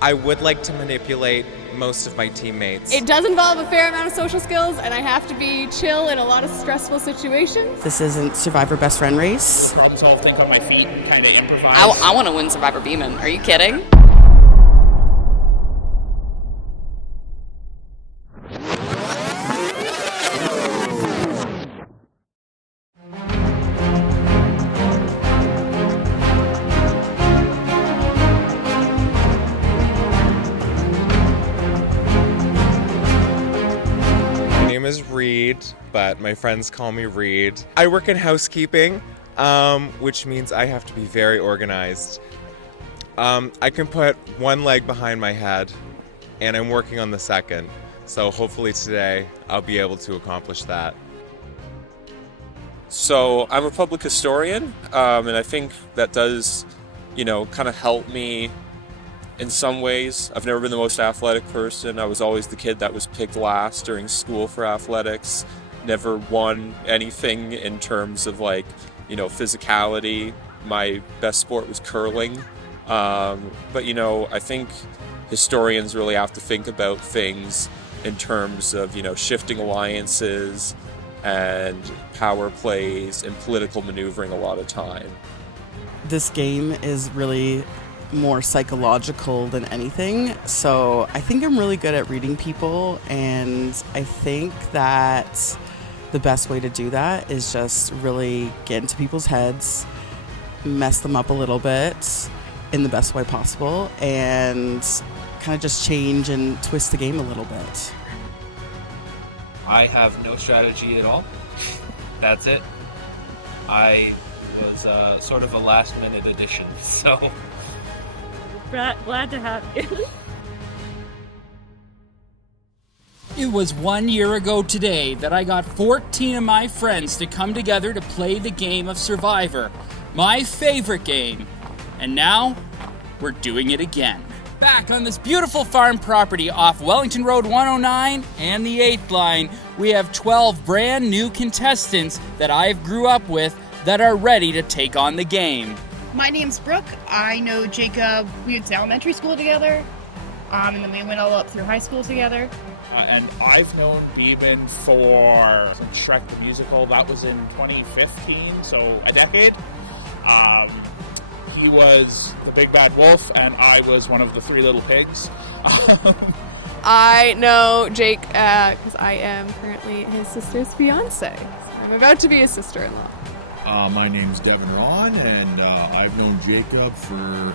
I would like to manipulate most of my teammates. It does involve a fair amount of social skills, and I have to be chill in a lot of stressful situations. This isn't Survivor Best Friend Race. Problem solve, think on my feet, and kind of improvise. I want to win Survivor Beeman. Are you kidding? My name is Reed, but my friends call me Reed. I work in housekeeping, which means I have to be very organized. I can put one leg behind my head, and I'm working on the second. So hopefully today I'll be able to accomplish that. So I'm a public historian, and I think that does, kind of help me in some ways. I've never been the most athletic person. I was always the kid that was picked last during school for athletics. Never won anything in terms of physicality. My best sport was curling. But I think historians really have to think about things in terms of, shifting alliances and power plays and political maneuvering a lot of time. This game is really more psychological than anything, so I think I'm really good at reading people, and I think that the best way to do that is just really get into people's heads, mess them up a little bit in the best way possible, and kind of just change and twist the game a little bit. I have no strategy at all. That's it. I was sort of a last-minute addition, so... Glad to have you. It was 1 year ago today that I got 14 of my friends to come together to play the game of Survivor, my favorite game. And now, we're doing it again. Back on this beautiful farm property off Wellington Road 109 and the 8th line, we have 12 brand new contestants that I've grew up with that are ready to take on the game. My name's Brooke. I know Jacob. We went to elementary school together, and then we went all up through high school together. And I've known Beeman for Shrek the Musical. That was in 2015, so a decade. He was the big bad wolf, and I was one of the three little pigs. I know Jake because I am currently his sister's fiance. So I'm about to be his sister-in-law. My name's Devin Ron, and I've known Jacob for,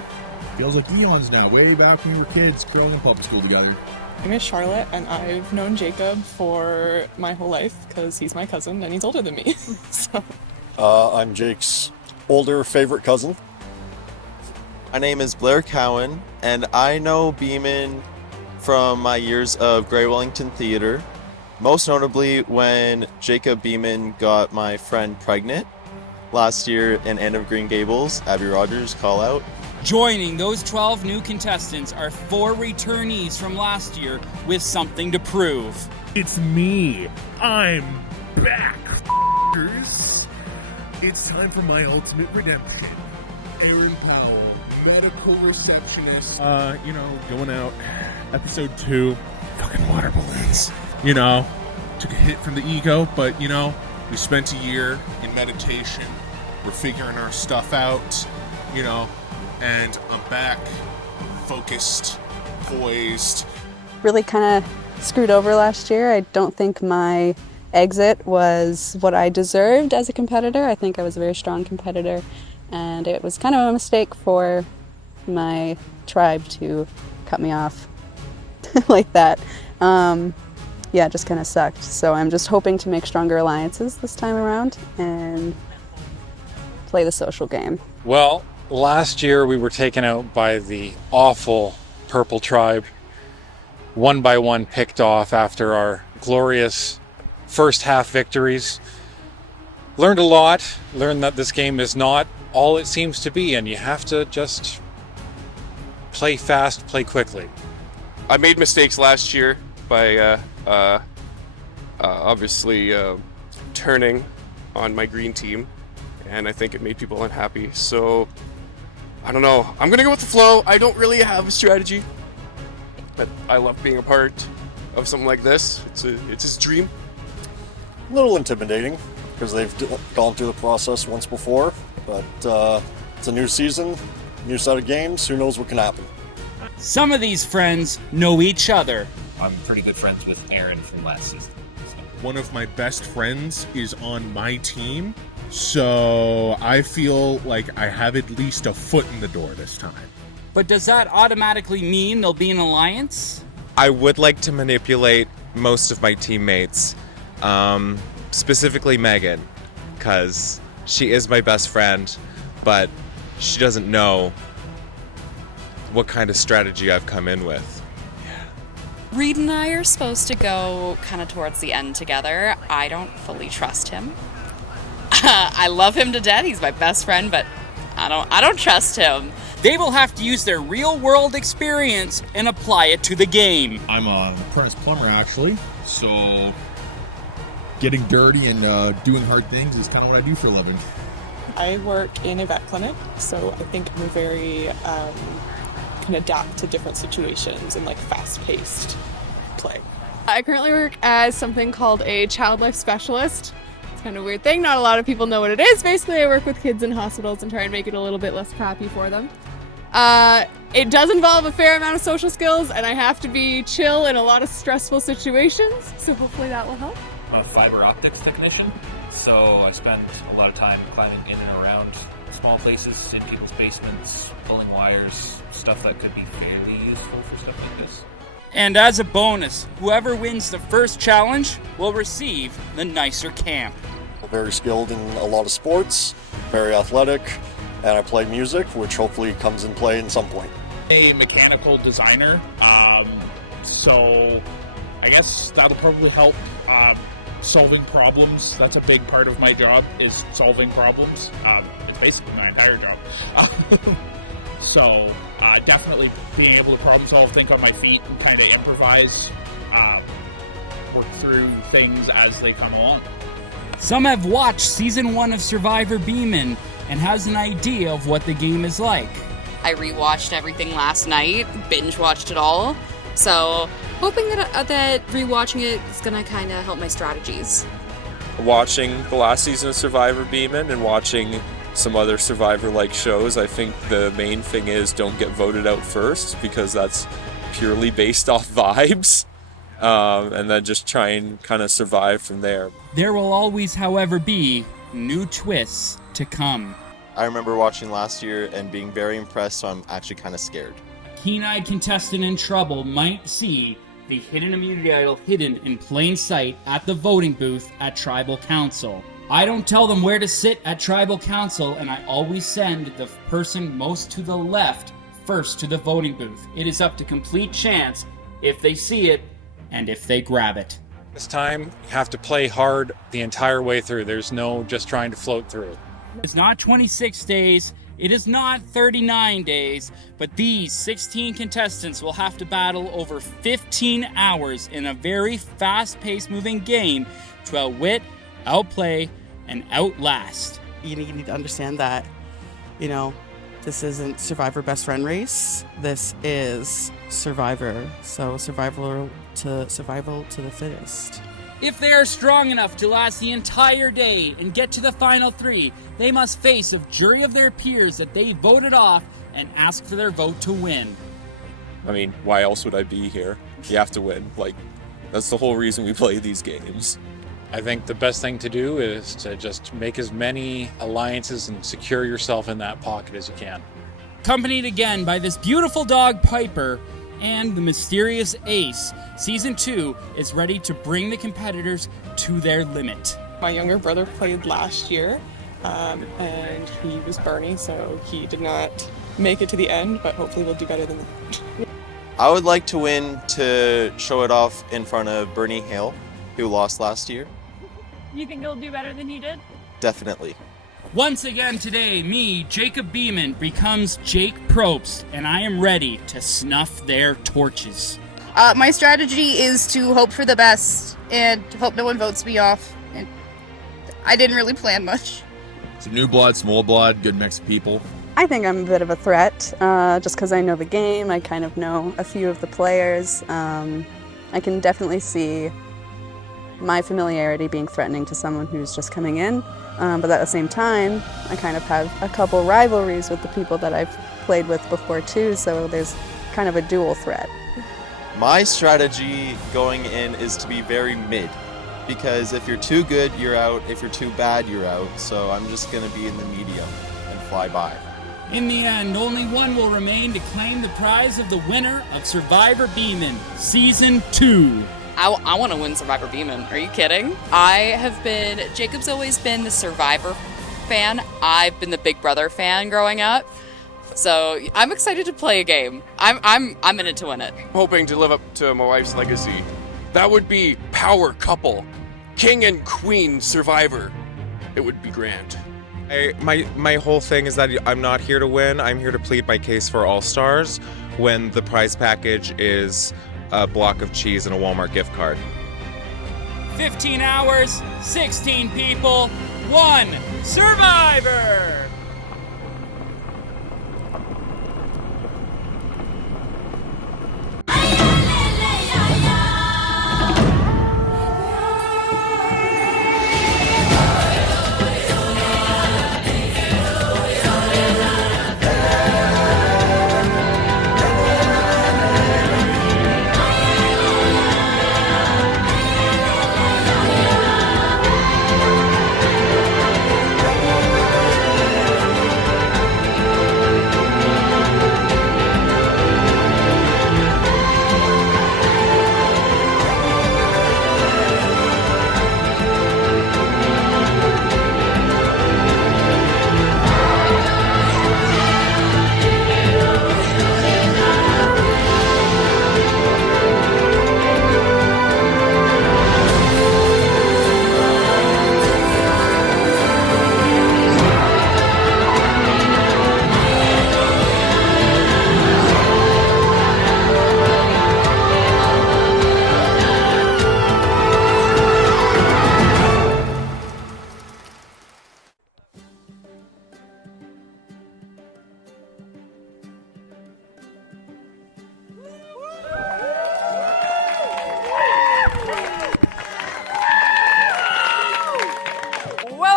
feels like eons now, way back when we were kids, growing in public school together. My name is Charlotte, and I've known Jacob for my whole life because he's my cousin and he's older than me. So. I'm Jake's older favorite cousin. My name is Blair Cowan, and I know Beeman from my years of Grey Wellington Theatre, most notably when Jacob Beeman got my friend pregnant last year in Anne of Green Gables, Abby Rogers call out. Joining those 12 new contestants are 4 returnees from last year with something to prove. It's me. I'm back, f***ers. It's time for my ultimate redemption. Aaron Powell, medical receptionist. Going out. Episode 2. Fucking water balloons. Took a hit from the ego, but, we spent a year in meditation. We're figuring our stuff out, and I'm back, focused, poised. Really kind of screwed over last year. I don't think my exit was what I deserved as a competitor. I think I was a very strong competitor, and it was kind of a mistake for my tribe to cut me off like that. It just kind of sucked. So I'm just hoping to make stronger alliances this time around and play the social game. Well, last year we were taken out by the awful Purple Tribe, one by one picked off after our glorious first half victories. Learned a lot, learned that this game is not all it seems to be, and you have to just play fast, play quickly. I made mistakes last year by obviously turning on my green team, and I think it made people unhappy. So I don't know. I'm gonna go with the flow. I don't really have a strategy. but I love being a part of something like this. It's his dream. A little intimidating because they've gone through the process once before, but it's a new season, new set of games. Who knows what can happen? Some of these friends know each other. I'm pretty good friends with Aaron from last season. One of my best friends is on my team, so I feel like I have at least a foot in the door this time. But does that automatically mean there'll be an alliance? I would like to manipulate most of my teammates, specifically Megan, because she is my best friend, but she doesn't know what kind of strategy I've come in with. Reed and I are supposed to go kind of towards the end together. I don't fully trust him. I love him to death. He's my best friend, but I don't trust him. They will have to use their real-world experience and apply it to the game. I'm an apprentice plumber, actually, so getting dirty and doing hard things is kind of what I do for a living. I work in a vet clinic, so I think I'm very can adapt to different situations and like fast-paced play. I currently work as something called a child life specialist. It's kind of a weird thing. Not a lot of people know what it is. Basically, I work with kids in hospitals and try and make it a little bit less crappy for them. It does involve a fair amount of social skills, and I have to be chill in a lot of stressful situations, so hopefully that will help. I'm a fiber optics technician, so I spend a lot of time climbing in and around small places in people's basements, pulling wires, stuff that could be fairly useful for stuff like this. And as a bonus, whoever wins the first challenge will receive the nicer camp. Very skilled in a lot of sports, very athletic, and I play music, which hopefully comes in play at some point. A mechanical designer, so I guess that'll probably help solving problems. That's a big part of my job, is solving problems. It's basically my entire job. So definitely being able to problem solve, think on my feet, and kind of improvise, work through things as they come along. Some have watched Season 1 of Survivor Beeman and has an idea of what the game is like. I rewatched everything last night, binge-watched it all, so hoping that rewatching it is going to kind of help my strategies. Watching the last season of Survivor Beeman and watching some other Survivor-like shows, I think the main thing is don't get voted out first, because that's purely based off vibes, and then just try and kind of survive from there. There will always, however, be new twists to come. I remember watching last year and being very impressed, so I'm actually kind of scared. Keen-eyed contestant in trouble might see the hidden immunity idol hidden in plain sight at the voting booth at Tribal Council. I don't tell them where to sit at Tribal Council, and I always send the person most to the left first to the voting booth. It is up to complete chance if they see it and if they grab it. This time, you have to play hard the entire way through. There's no just trying to float through. It's not 26 days, it is not 39 days, but these 16 contestants will have to battle over 15 hours in a very fast-paced moving game to outwit, outplay, and outlast. You need to understand that, this isn't Survivor Best Friend Race. This is Survivor. So survival to the fittest. If they are strong enough to last the entire day and get to the final 3, they must face a jury of their peers that they voted off and ask for their vote to win. I mean, why else would I be here? You have to win. That's the whole reason we play these games. I think the best thing to do is to just make as many alliances and secure yourself in that pocket as you can. Accompanied again by this beautiful dog Piper and the mysterious Ace, Season 2 is ready to bring the competitors to their limit. My younger brother played last year, and he was Bernie, so he did not make it to the end, but hopefully we'll do better than that. I would like to win to show it off in front of Bernie Hale, who lost last year. You think he'll do better than he did? Definitely. Once again today, me, Jacob Beeman, becomes Jake Probst, and I am ready to snuff their torches. My strategy is to hope for the best and hope no one votes me off. And I didn't really plan much. Some new blood, some old blood, good mix of people. I think I'm a bit of a threat, just because I know the game. I kind of know a few of the players. I can definitely see my familiarity being threatening to someone who's just coming in, but at the same time, I kind of have a couple rivalries with the people that I've played with before too, so there's kind of a dual threat. My strategy going in is to be very mid, because if you're too good, you're out. If you're too bad, you're out. So I'm just going to be in the medium and fly by. In the end, only one will remain to claim the prize of the winner of Survivor Beeman Season 2. I want to win Survivor Beeman. Are you kidding? Jacob's always been the Survivor fan. I've been the Big Brother fan growing up. So I'm excited to play a game. I'm in it to win it. Hoping to live up to my wife's legacy. That would be power couple. King and queen survivor. It would be grand. My whole thing is that I'm not here to win. I'm here to plead my case for All Stars when the prize package is a block of cheese and a Walmart gift card. 15 hours, 16 people, 1 survivor!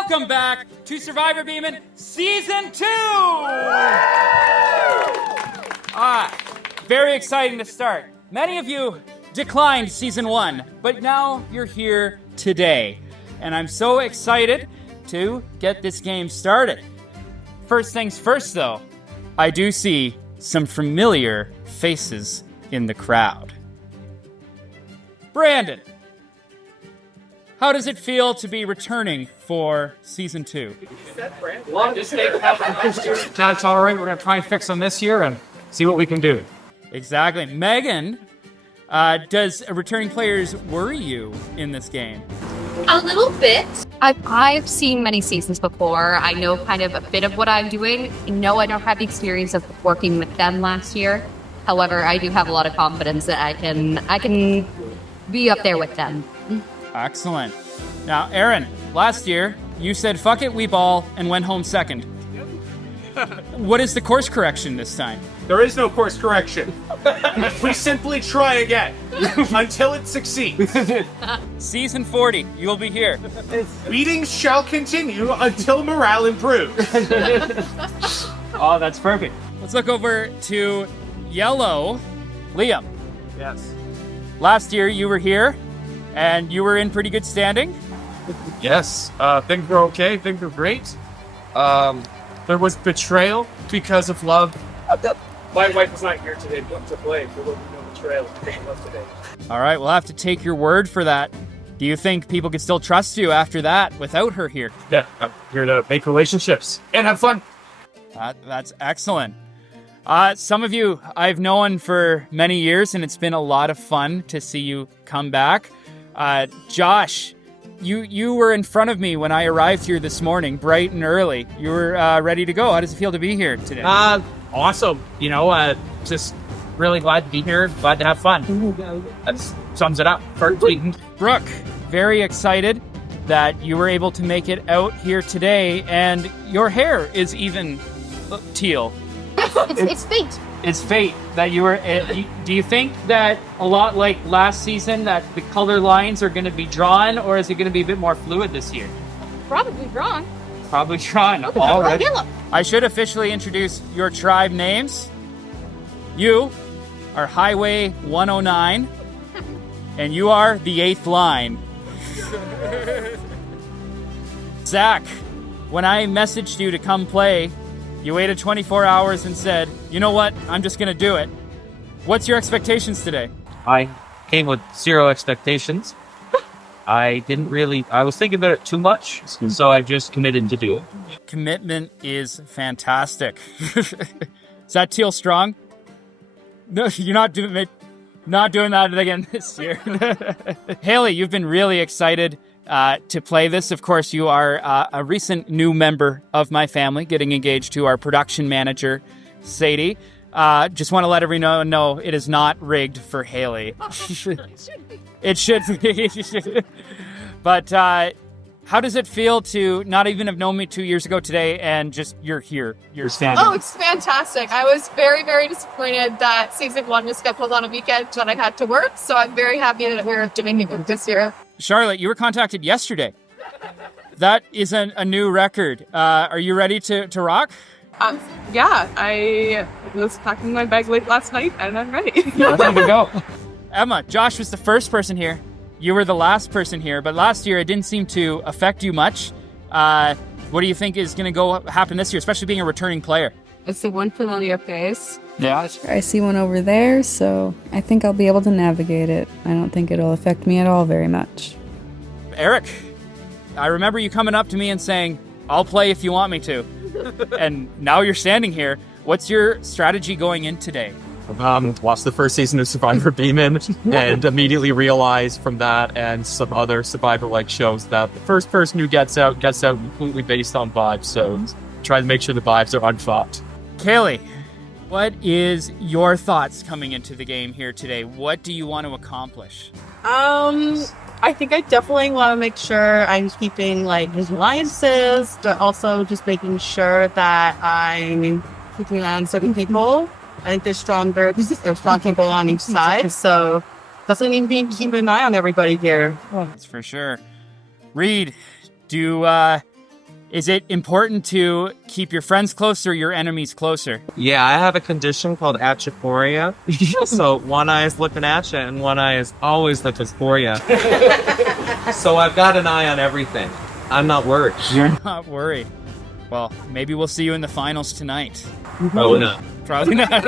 Welcome back to Survivor Beeman Season 2! Very exciting to start. Many of you declined Season 1, but now you're here today. And I'm so excited to get this game started. First things first, though, I do see some familiar faces in the crowd. Brandon, how does it feel to be returning for Season 2? A lot of mistakes happened this year. That's all right. We're going to try and fix them this year and see what we can do. Exactly. Megan, does returning players worry you in this game? A little bit. I've seen many seasons before. I know kind of a bit of what I'm doing. No, I don't have the experience of working with them last year. However, I do have a lot of confidence that I can be up there with them. Excellent. Now, Aaron, last year, you said, fuck it, we ball, and went home second. What is the course correction this time? There is no course correction. We simply try again until it succeeds. Season 40, you'll be here. Meetings shall continue until morale improves. Oh, that's perfect. Let's look over to Yellow. Liam. Yes. Last year, you were here. And you were in pretty good standing? Yes. Things were okay. Things were great. There was betrayal because of love. My wife is not here today to play. There will be no betrayal because of love today. All right, we'll have to take your word for that. Do you think people can still trust you after that without her here? Yeah, I'm here to make relationships and have fun. That's excellent. Some of you I've known for many years, and it's been a lot of fun to see you come back. Josh, you were in front of me when I arrived here this morning, bright and early. You were ready to go. How does it feel to be here today? Awesome. Just really glad to be here. Glad to have fun. That sums it up. Brooke, very excited that you were able to make it out here today, and your hair is even teal. It's fate. It's fate that you were. Do you think that a lot like last season that the color lines are going to be drawn, or is it going to be a bit more fluid this year? Probably wrong. Probably drawn. Okay, All right. yellow. I should officially introduce your tribe names. You are Highway 109, and you are the 8th line. Zach, when I messaged you to come play, you waited 24 hours and said, you know what, I'm just going to do it. What's your expectations today? I came with 0 expectations. I was thinking about it too much, so I just committed to do it. Commitment is fantastic. Is that teal strong? No, you're not doing that again this year. Haley, you've been really excited to play this. Of course, you are a recent new member of my family, getting engaged to our production manager, Sadie. Just want to let everyone know it is not rigged for Haley. It should be. But how does it feel to not even have known me 2 years ago today and just you're here? You're standing. Oh, it's fantastic. I was very, very disappointed that season 1 was scheduled on a weekend when I had to work, so I'm very happy that we're doing it this year. Charlotte, you were contacted yesterday. That is a new record. Are you ready to rock? Yeah, I was packing my bag late last night and I'm ready. Let's go. Emma, Josh was the first person here. You were the last person here, but last year it didn't seem to affect you much. What do you think is going to happen this year, especially being a returning player? I see one familiar face. Yeah. I see one over there, so I think I'll be able to navigate it. I don't think it'll affect me at all very much. Eric, I remember you coming up to me and saying, I'll play if you want me to. And now you're standing here. What's your strategy going in today? Watched the first season of Survivor Biemans and immediately realized from that and some other Survivor-like shows that the first person who gets out completely based on vibes. So try to make sure the vibes are unfucked. Kaylee, what is your thoughts coming into the game here today? What do you want to accomplish? I think I definitely want to make sure I'm keeping like his alliances, but also just making sure that I'm keeping on certain people. I think there's strong people on each side, so definitely need to keep an eye on everybody here. That's for sure. Reed, is it important to keep your friends closer or your enemies closer? Yeah, I have a condition called achaphoria. So one eye is looking at you and one eye is always looking for you. So I've got an eye on everything. I'm not worried. You're not worried. Well, maybe we'll see you in the finals tonight. Probably not. Probably not.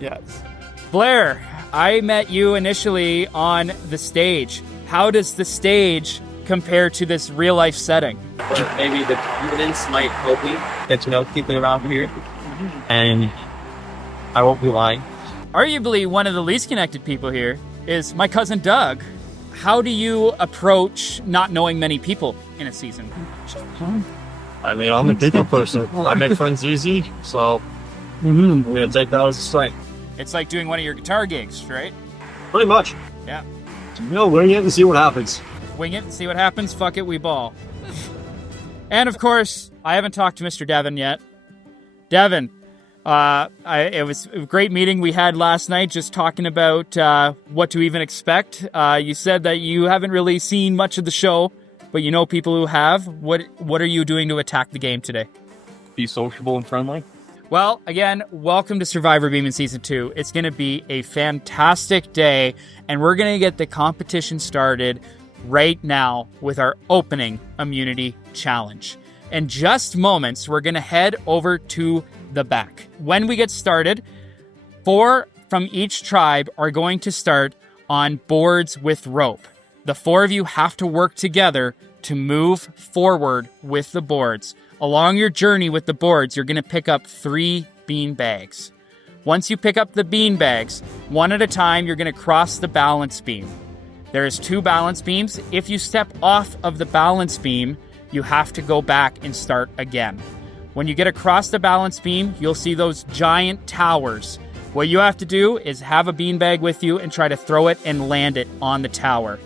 Yes. Blair, I met you initially on the stage. How does the stage compare to this real life setting? Maybe the confidence might help me get to know people around here. And I won't be lying. Arguably, one of the least connected people here is my cousin Doug. How do you approach not knowing many people in a season? I mean, I'm a people person. I make friends easy, so I'm going to take that as a strength. It's like doing one of your guitar gigs, right? Pretty much. Yeah. Wing it and see what happens. Wing it and see what happens. Fuck it, we ball. And of course, I haven't talked to Mr. Devin yet. Devin, it was a great meeting we had last night, just talking about what to even expect. You said that you haven't really seen much of the show, but you know people who have. What are you doing to attack the game today? Be sociable and friendly. Well, again, welcome to Survivor Biemans Season 2. It's going to be a fantastic day, and we're going to get the competition started right now with our opening immunity challenge. In just moments, we're going to head over to the back. When we get started, 4 from each tribe are going to start on boards with rope. The 4 of you have to work together to move forward with the boards. Along your journey with the boards, you're going to pick up 3 bean bags. Once you pick up the bean bags, one at a time, you're going to cross the balance beam. There's 2 balance beams. If you step off of the balance beam, you have to go back and start again. When you get across the balance beam, you'll see those giant towers. What you have to do is have a beanbag with you and try to throw it and land it on the tower.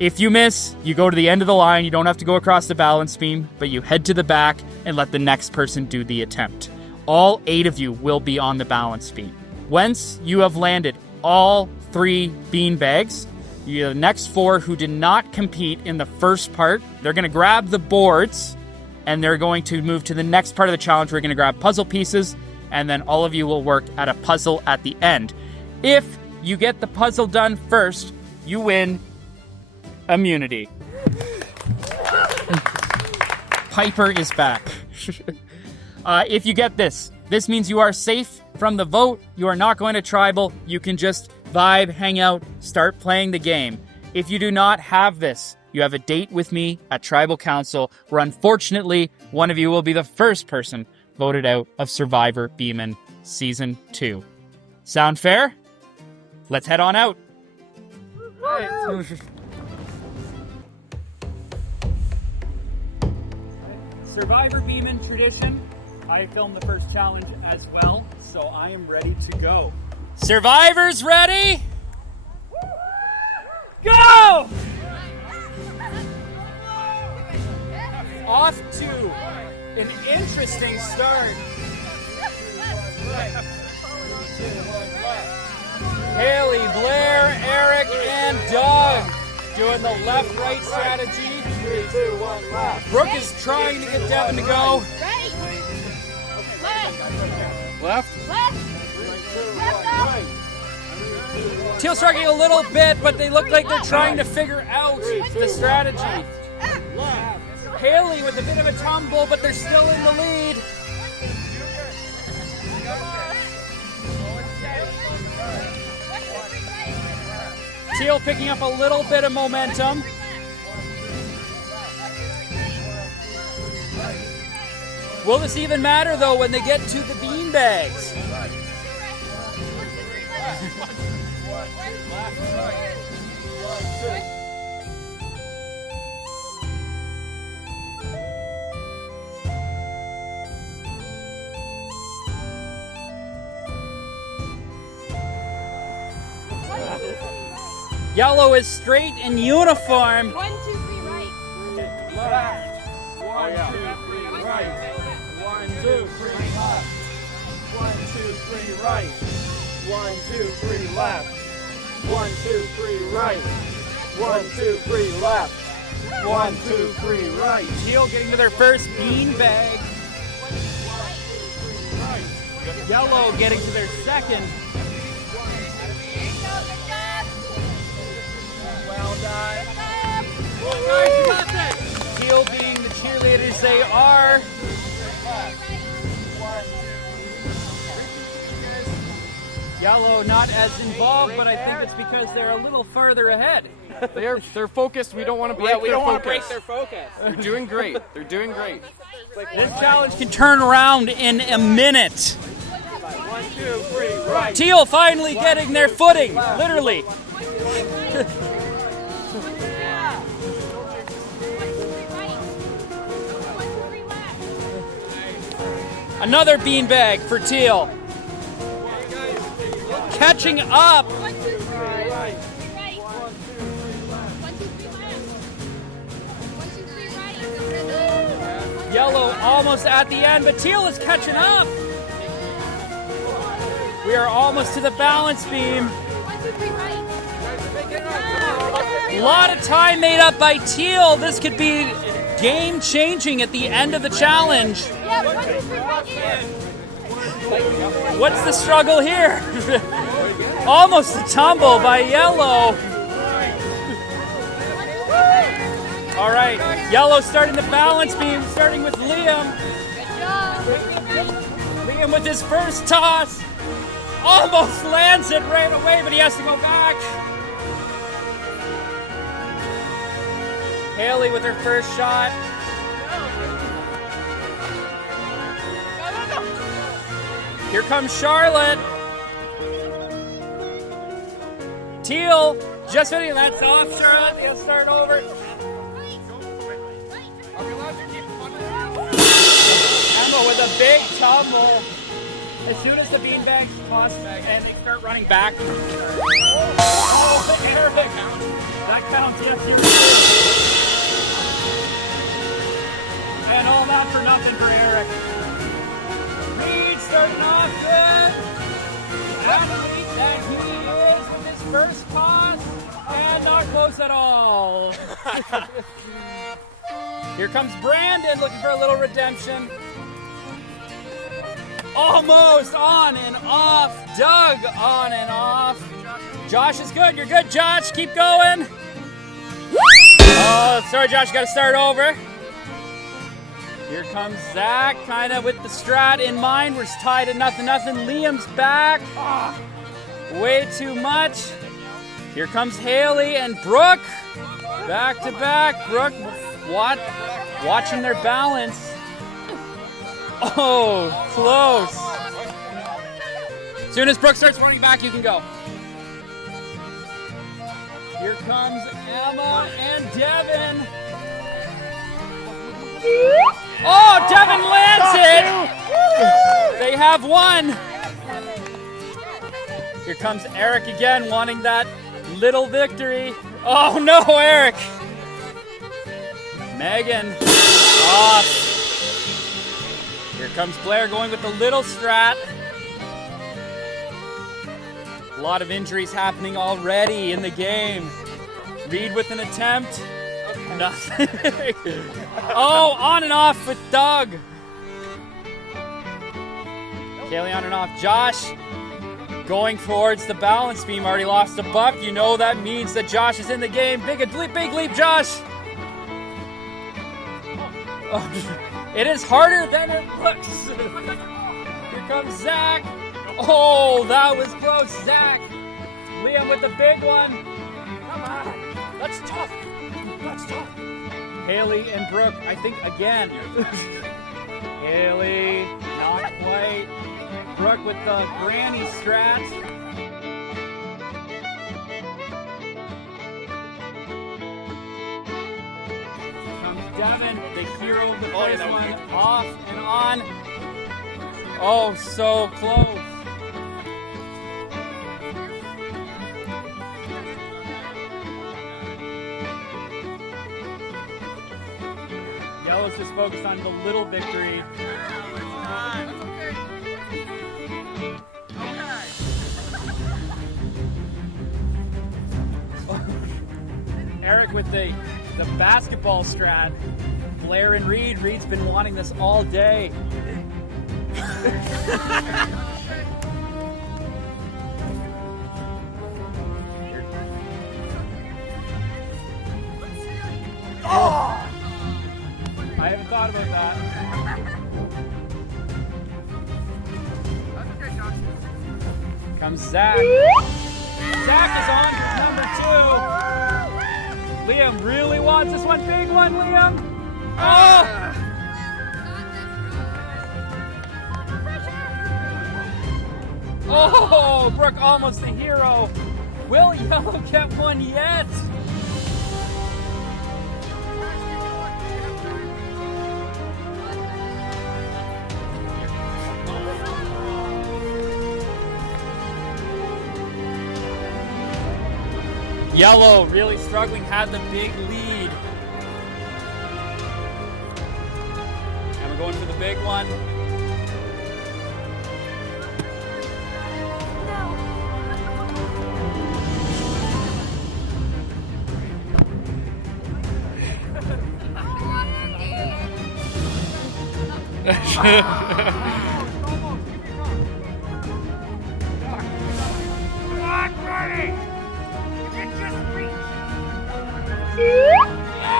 If you miss, you go to the end of the line. You don't have to go across the balance beam, but you head to the back and let the next person do the attempt. All 8 of you will be on the balance beam. Once you have landed all 3 bean bags, the next 4 who did not compete in the first part, they're going to grab the boards and they're going to move to the next part of the challenge. We're going to grab puzzle pieces, and then all of you will work at a puzzle at the end. If you get the puzzle done first, you win immunity. Piper is back. If you get this means you are safe from the vote. You are not going to tribal. You can just vibe, hang out, start playing the game. If you do not have this, you have a date with me at Tribal Council, where unfortunately, one of you will be the first person voted out of Survivor Beeman Season 2. Sound fair? Let's head on out. Survivor Beeman tradition. I filmed the first challenge as well, so I am ready to go. Survivors ready? Go! Off to an interesting start. Haley, Blair, Eric, and Doug doing the left-right strategy. 3, 2, 1, left. Brooke is trying to get Devin to go. Right. Left. Left. Left. Teal struggling a little bit, but they look like they're trying to figure out the strategy. Haley with a bit of a tumble, but they're still in the lead. Teal picking up a little bit of momentum. Will this even matter, though, when they get to the beanbags? Yellow is straight in uniform. 1, 2, 3, right. Left. 1, 2, 3, right. 1, 2, 3, left. 1, 2, 3, right. 1, 2, 3, left. 1, 2, 3, right. 1, 2, 3, left. 1, 2, 3, right. Teal getting to their first bean bag. Yellow getting to their second. Well done. Teal being the cheerleaders they are. Yellow not as involved, but I think it's because they're a little farther ahead. They're focused. We don't want to break we their don't want to focus. break their focus. They're doing great. They're doing great. This challenge can turn around in a minute. 1, 2, 3, right. Teal finally getting their footing, literally. Another beanbag for Teal. Catching up. Yellow almost at the end, but Teal is catching up. We are almost to the balance beam. A lot of time made up by Teal. This could be game-changing at the end of the challenge. What's the struggle here? Almost a tumble by Yellow. All right, Yellow starting the balance beam, starting with Liam. Liam with his first toss. Almost lands it right away, but he has to go back. Haley with her first shot. Here comes Charlotte. Teal just hitting. That's off, Charlotte. He'll start over. Emma with a big tumble. As soon as the beanbag toss and they start running back, oh, Eric! That counts, yes, you and all that for nothing for Eric. Reed starting off good. And he is with his first toss, and not close at all. Here comes Brandon looking for a little redemption. Almost on and off. Doug on and off. Josh is good. You're good, Josh. Keep going. Oh, sorry, Josh. Got to start over. Here comes Zach, kind of with the strat in mind. We're tied at 0-0. Liam's back. Way too much. Here comes Haley and Brooke. Back to back. Brooke watching their balance. Oh, close. As soon as Brooke starts running back, you can go. Here comes Emma and Devin. Oh, Devin lands it. They have one. Here comes Eric again, wanting that little victory. Oh no, Eric. Megan off. Here comes Blair going with the little strat. A lot of injuries happening already in the game. Reed with an attempt. Nothing. Oh, on and off with Doug. Kaylee on and off. Josh going towards the balance beam. Already lost a buff. You know that means that Josh is in the game. Big leap, Josh. Oh, it is harder than it looks. Here comes Zach. Oh, that was close, Zach. Liam with the big one. Come on. That's tough. That's tough. Haley and Brooke, I think again. Haley, not quite. Brooke with the granny strat. Comes Devin, the hero of the first one, off and on. Oh, so close. Yellow's just focused on the little victory. Eric with the basketball strat. Blair and Reed. Reed's been wanting this all day. Oh! I haven't thought about that. Comes Zach. Zach is on number 2. Liam really wants this one. Big one, Liam. Oh! Oh, Brooke almost the hero. Will Yellow get one yet? Yellow really struggling, had the big lead. And we're going for the big one.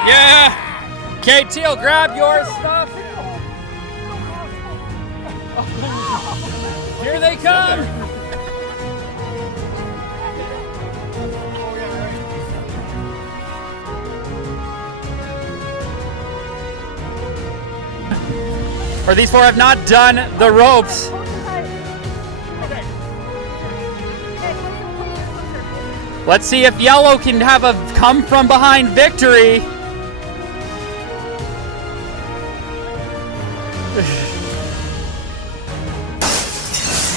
Yeah! KT will grab your stuff. Here they come. Or these 4 have not done the ropes. Let's see if Yellow can have a come from behind victory.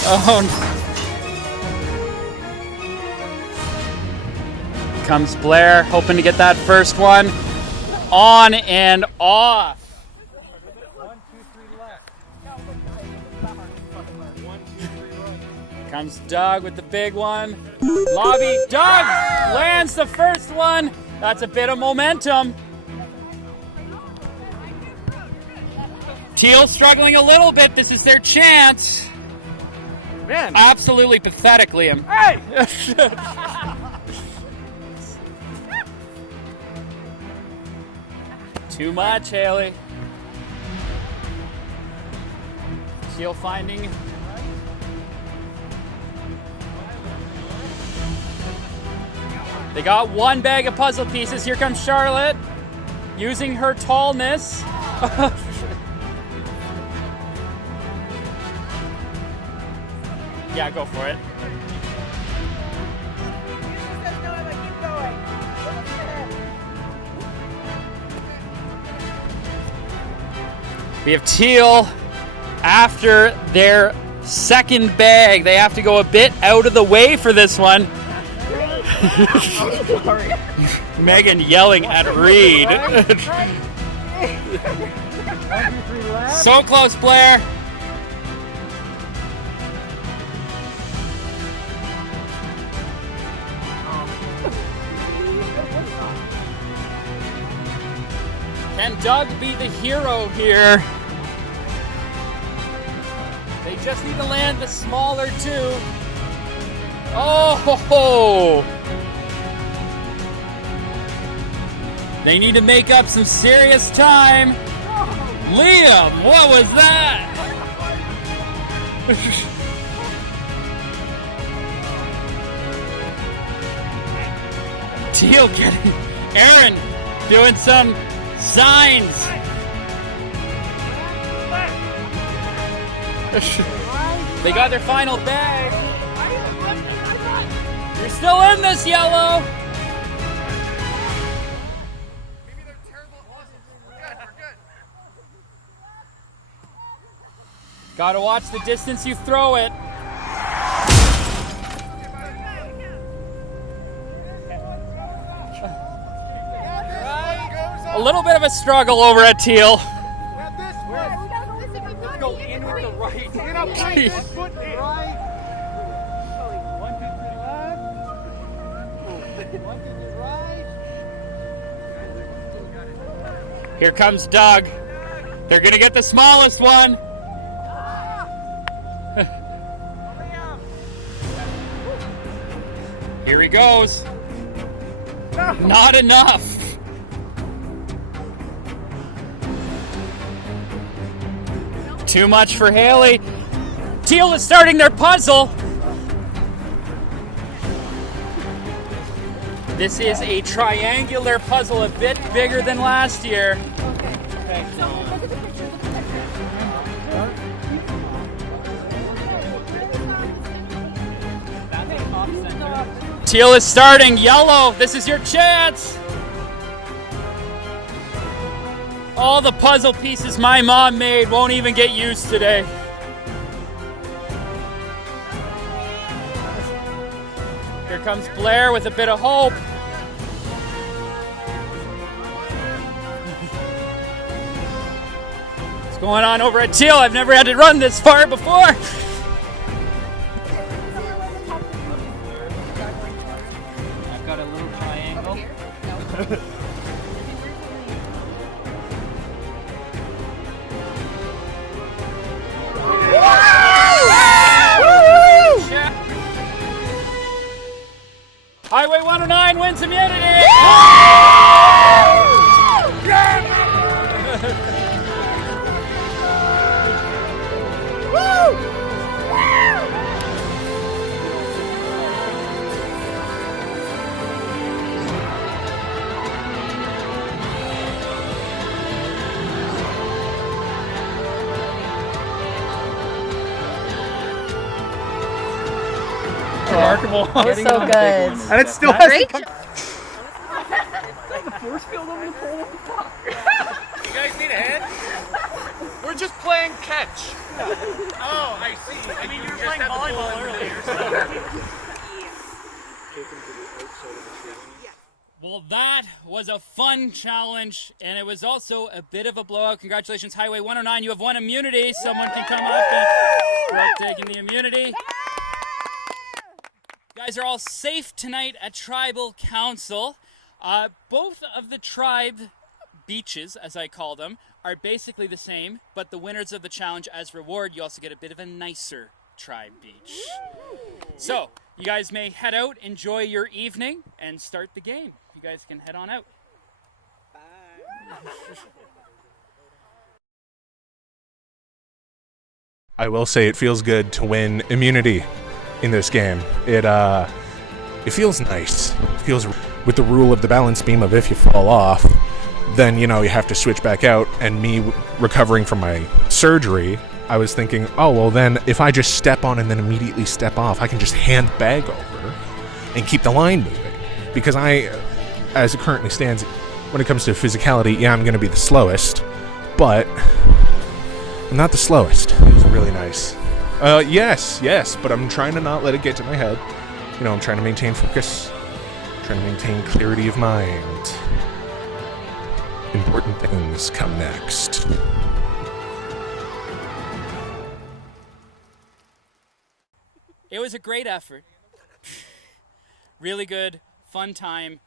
Oh, no. Comes Blair, hoping to get that first one. On and off. Comes Doug with the big one. Lobby, Doug lands the first one. That's a bit of momentum. Teal struggling a little bit. This is their chance. Man. Absolutely pathetic, Liam. Hey! Too much, Haley. Teal finding. They got one bag of puzzle pieces. Here comes Charlotte, using her tallness. Yeah, go for it. We have Teal after their second bag. They have to go a bit out of the way for this one. Megan yelling at Reed. So close, Blair. Can Doug be the hero here? They just need to land the smaller two. Oh ho ho! They need to make up some serious time. Liam, what was that? Teal getting Aaron doing some signs. They got their final bag. You're still in this, Yellow. Gotta watch the distance you throw it. A little bit of a struggle over at Teal. Go in with the right. Get up, right. Foot in. Right. 1, 2, 3, left. 1, 2, 3, right. Here comes Doug. They're gonna get the smallest one. Here he goes. Not enough. Too much for Haley. Teal is starting their puzzle. This is a triangular puzzle, a bit bigger than last year. Teal is starting. Yellow, this is your chance. All the puzzle pieces my mom made won't even get used today. Here comes Blair with a bit of hope. What's going on over at Teal? I've never had to run this far before. I've got a little triangle. Highway 109 wins immunity! Remarkable. That was so good. And it still has Great to come. The force field over the pole. You guys need a hand? We're were just playing catch. Oh, I see. I mean, you were playing volleyball earlier. So. Well, that was a fun challenge, and it was also a bit of a blowout. Congratulations, Highway 109. You have won immunity. Someone can come up and start taking the immunity. You guys are all safe tonight at Tribal Council. Both of the tribe beaches, as I call them, are basically the same, but the winners of the challenge, as reward, you also get a bit of a nicer tribe beach. So, you guys may head out, enjoy your evening, and start the game. You guys can head on out. Bye. I will say it feels good to win immunity in this game. It feels nice. It feels with the rule of the balance beam of if you fall off, then you have to switch back out. And me recovering from my surgery, I was thinking, oh well, then if I just step on and then immediately step off, I can just hand bag over and keep the line moving. Because as it currently stands, when it comes to physicality, yeah, I'm going to be the slowest, but I'm not the slowest. It was really nice. Yes, but I'm trying to not let it get to my head. I'm trying to maintain focus, trying to maintain clarity of mind. Important things come next. It was a great effort. Really good, fun time.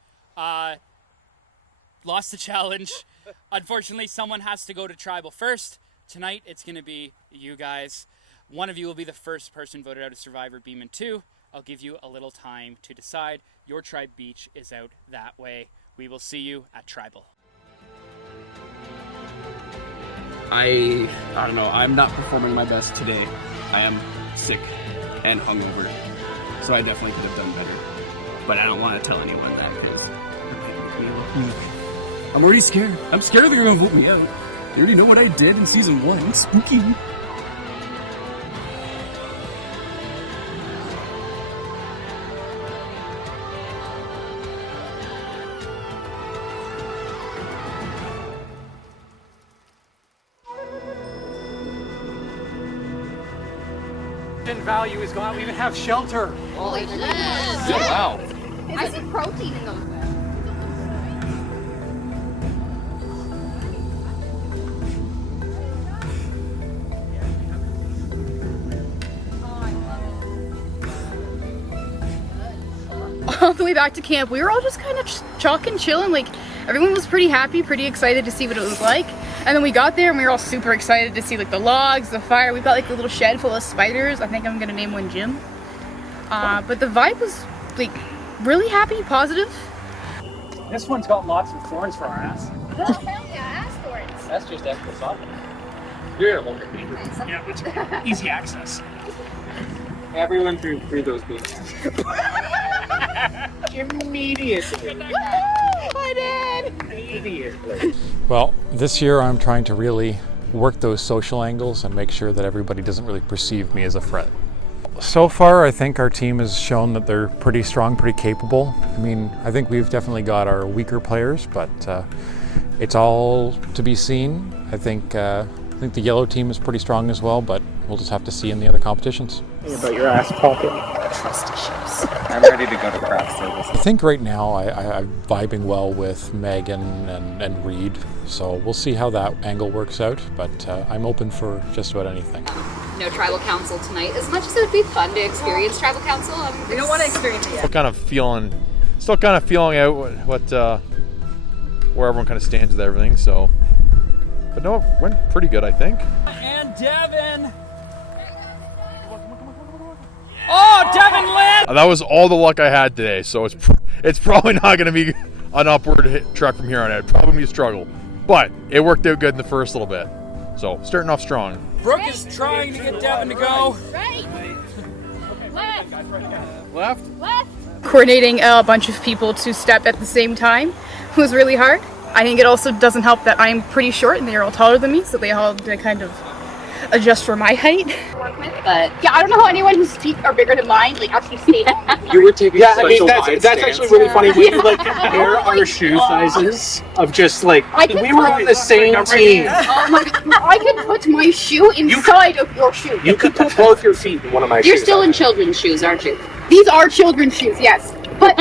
Lost the challenge. Unfortunately, someone has to go to Tribal first. Tonight, it's going to be you guys. One of you will be the first person voted out of Survivor Beeman 2. I'll give you a little time to decide. Your tribe beach is out that way. We will see you at Tribal. I don't know. I'm not performing my best today. I am sick and hungover, so I definitely could have done better. But I don't want to tell anyone that because they're going to make me look weak. I'm already scared. I'm scared they're going to vote me out. They already know what I did in season 1. It's spooky. Value is gone. We even have shelter. Holy shit. Wow. I see protein in those things. All the way back to camp, we were all just kind of chalk and chilling. Like, everyone was pretty happy, pretty excited to see what it was like. And then we got there and we were all super excited to see like the logs, the fire. We've got like a little shed full of spiders. I think I'm gonna name one Jim. But the vibe was like really happy, positive. This one's got lots of thorns for our ass. Oh, hell yeah, ass thorns. That's just extra soft. You're a yeah, that's right. Easy access. Everyone threw those beans. Immediately. I did! Immediately. Well, this year I'm trying to really work those social angles and make sure that everybody doesn't really perceive me as a threat. So far, I think our team has shown that they're pretty strong, pretty capable. I mean, I think we've definitely got our weaker players, but it's all to be seen. I think the yellow team is pretty strong as well, but we'll just have to see in the other competitions. About your ass pocket. Trust issues. I'm ready to go to craft service. I think right now I'm vibing well with Megan and Reed, so we'll see how that angle works out, but I'm open for just about anything. No Tribal Council tonight. As much as it would be fun to experience Tribal Council, we don't want to experience it yet. Still kind of feeling out what where everyone kind of stands with everything. So, but no, it went pretty good, I think. And Devin. Oh, Devin Lynn! That was all the luck I had today. So it's probably not going to be an upward track from here on out. Probably be a struggle, but it worked out good in the first little bit. So starting off strong. Brooke is trying to get Devin to go. Right. Left. Left. Coordinating a bunch of people to step at the same time was really hard. I think it also doesn't help that I'm pretty short and they're all taller than me, so they all had to kind of adjust for my height. But yeah, I don't know how anyone whose feet are bigger than mine like actually stayed. You were taking Yeah, such I mean a that's wide that's stance. actually really funny. We like compare our shoe sizes of just like we were on the same team. Oh my god, I could put my shoe inside of your shoe. You could put both your feet in one of my you're shoes. still in children's shoes, aren't you? These are children's shoes, yes. But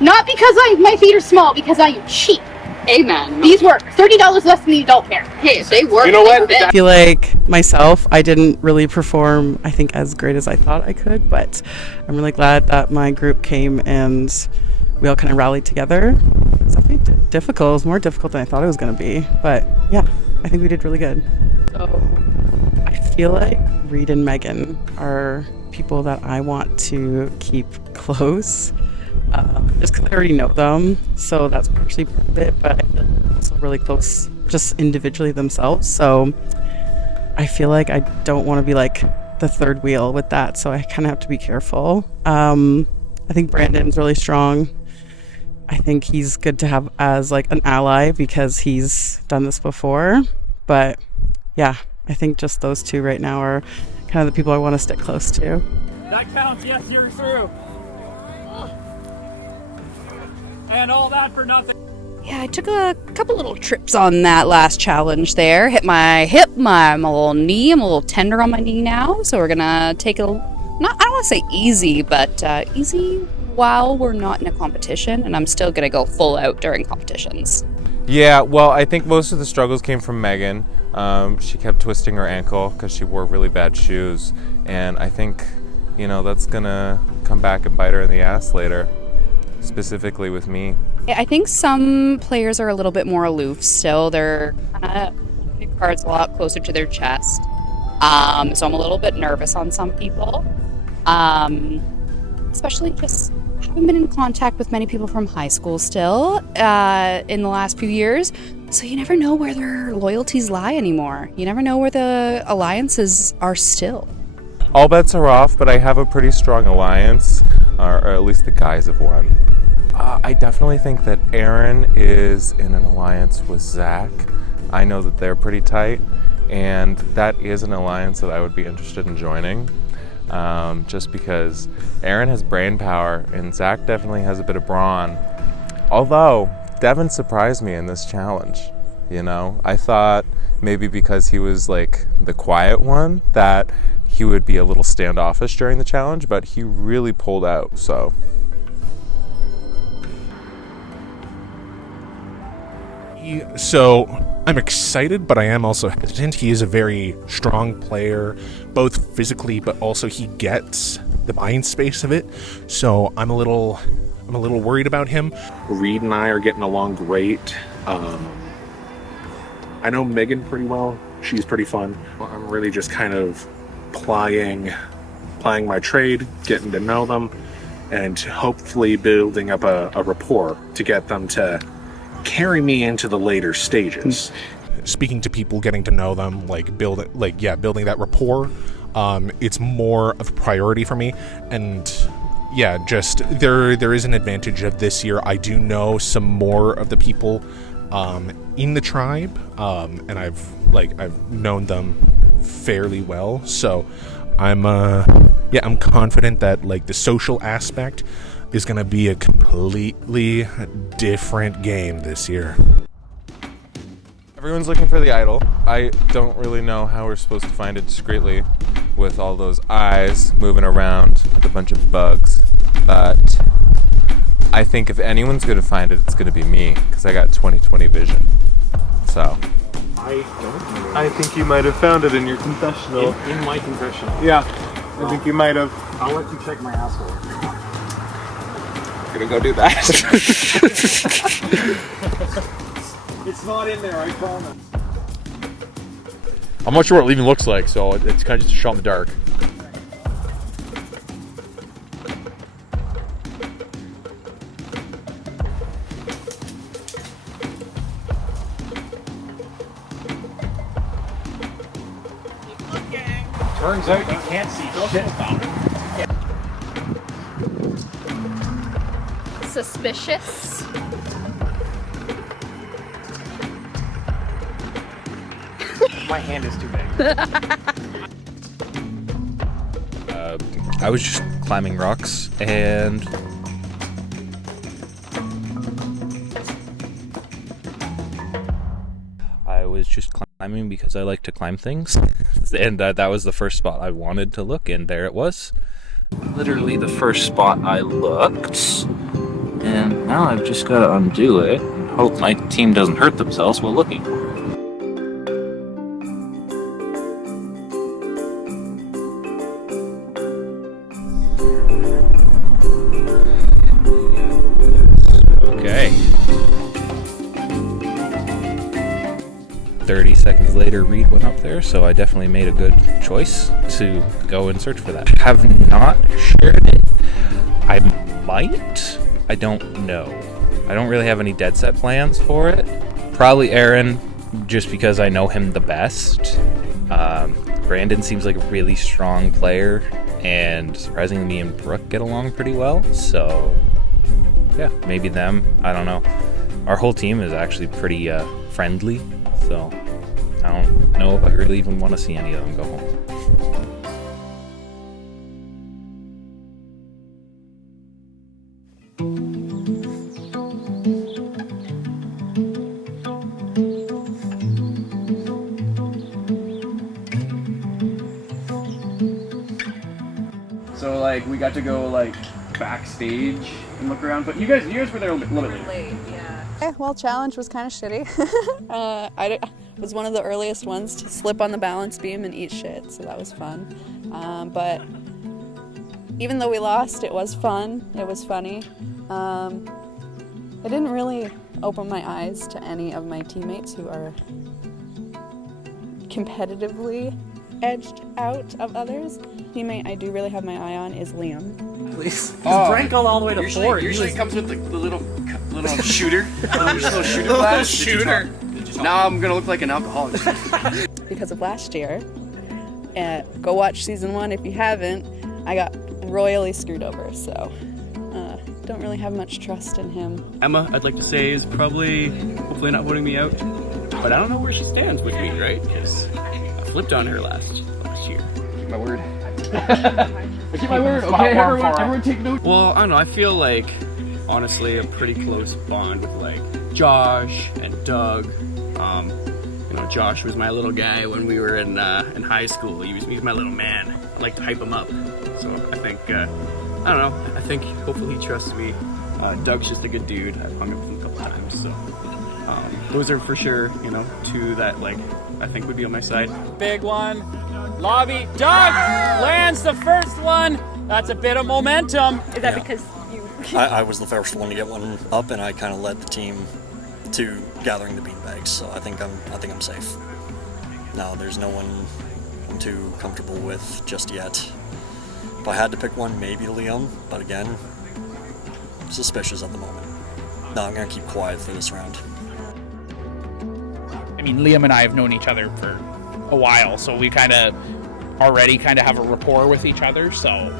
not because my feet are small, because I am cheap. Amen. These work. $30 less than the adult pair. Hey, they work. You know what? I feel like myself, I didn't really perform, I think, as great as I thought I could, but I'm really glad that my group came and we all kind of rallied together. It's definitely difficult. It was more difficult than I thought it was going to be, but yeah, I think we did really good. So I feel like Reed and Megan are people that I want to keep close. Just because I already know them, so that's partially part of it, but I feel like they're also really close just individually themselves, so I feel like I don't want to be like the third wheel with that, so I kind of have to be careful. I think Brandon's really strong. I think he's good to have as like an ally because he's done this before, but yeah, I think just those two right now are kind of the people I want to stick close to. That counts. Yes, you're through. And all that for nothing. Yeah, I took a couple little trips on that last challenge there. Hit my hip, my little knee. I'm a little tender on my knee now, so we're gonna take it, I don't want to say easy, but easy while we're not in a competition, and I'm still gonna go full out during competitions. Yeah, well, I think most of the struggles came from Megan. She kept twisting her ankle because she wore really bad shoes, and I think, you know, that's gonna come back and bite her in the ass later, specifically with me. I think some players are a little bit more aloof still. They're kind of holding cards a lot closer to their chest. So I'm a little bit nervous on some people. Especially just haven't been in contact with many people from high school still in the last few years. So you never know where their loyalties lie anymore. You never know where the alliances are still. All bets are off, but I have a pretty strong alliance, or at least the guise of one. I definitely think that Aaron is in an alliance with Zach. I know that they're pretty tight, and that is an alliance that I would be interested in joining. Just because Aaron has brain power, and Zach definitely has a bit of brawn. Although, Devin surprised me in this challenge. You know, I thought maybe because he was like the quiet one that he would be a little standoffish during the challenge, but he really pulled out, so. So I'm excited, but I am also hesitant. He is a very strong player, both physically, but also he gets the mind space of it. So I'm a little worried about him. Reed and I are getting along great. I know Megan pretty well. She's pretty fun. I'm really just kind of plying my trade, getting to know them, and hopefully building up a rapport to get them to carry me into the later stages. Speaking to people, getting to know them, building that rapport, it's more of a priority for me. And yeah, just there is an advantage of this year. I do know some more of the people in the tribe, and I've known them fairly well. So I'm confident that the social aspect is going to be a completely different game this year. Everyone's looking for the idol. I don't really know how we're supposed to find it discreetly with all those eyes moving around with a bunch of bugs, but I think if anyone's going to find it, it's going to be me, because I got 20/20 vision. So I think you might have found it in your confessional. In my confessional? Yeah, I think you might have. I'll let you check my asshole. Gonna go do that. It's not in there, I promise. I'm not sure what it even looks like, so it's kind of just a shot in the dark. Turns out you can't see shit about it. Suspicious. My hand is too big. I was just climbing rocks and I was just climbing because I like to climb things. And that was the first spot I wanted to look, and there it was. Literally the first spot I looked, and now I've just got to undo it and hope my team doesn't hurt themselves while looking. Okay. 30 seconds later, Reed went up there, so I definitely made a good choice to go and search for that. Have not shared it. I might. I don't know. I don't really have any dead set plans for it. Probably Aaron, just because I know him the best. Brandon seems like a really strong player, and surprisingly, me and Brooke get along pretty well, so yeah, maybe them. I don't know. Our whole team is actually pretty friendly, so I don't know if I really even want to see any of them go home. So like we got to go like backstage and look around, but you guys were there a little bit late. Okay, well, challenge was kind of shitty. I was one of the earliest ones to slip on the balance beam and eat shit, so that was fun. But even though we lost, it was fun. It was funny. It didn't really open my eyes to any of my teammates who are competitively edged out of others. Teammate I do really have my eye on is Liam. Please. Brent got all the way to usually, 4. Usually it comes with the little shooter. little shooter glass. Shooter. Now I'm gonna look like an alcoholic. Because of last year. Go watch season 1 if you haven't. I got royally screwed over, so don't really have much trust in him. Emma, I'd like to say, is probably hopefully not voting me out, but I don't know where she stands with me, right? Because I flipped on her last year. Keep my word. I keep my word. Okay, everyone take note. Well, I don't know. I feel like honestly a pretty close bond with like Josh and Doug. You know, Josh was my little guy when we were in high school. He was my little man. I like to hype him up. So I think I don't know. I think hopefully he trusts me. Doug's just a good dude. I've hung up with him a couple times. So those are for sure, you know, two that like I think would be on my side. Big one. Lobby. Doug lands the first one. That's a bit of momentum. Is that because you... I was the first one to get one up, and I kind of led the team to gathering the beanbags, so I think I'm safe. Now there's no one I'm too comfortable with just yet. If I had to pick one, maybe Liam, but again, suspicious at the moment. No, I'm gonna keep quiet for this round. I mean, Liam and I have known each other for a while, so we already have a rapport with each other, so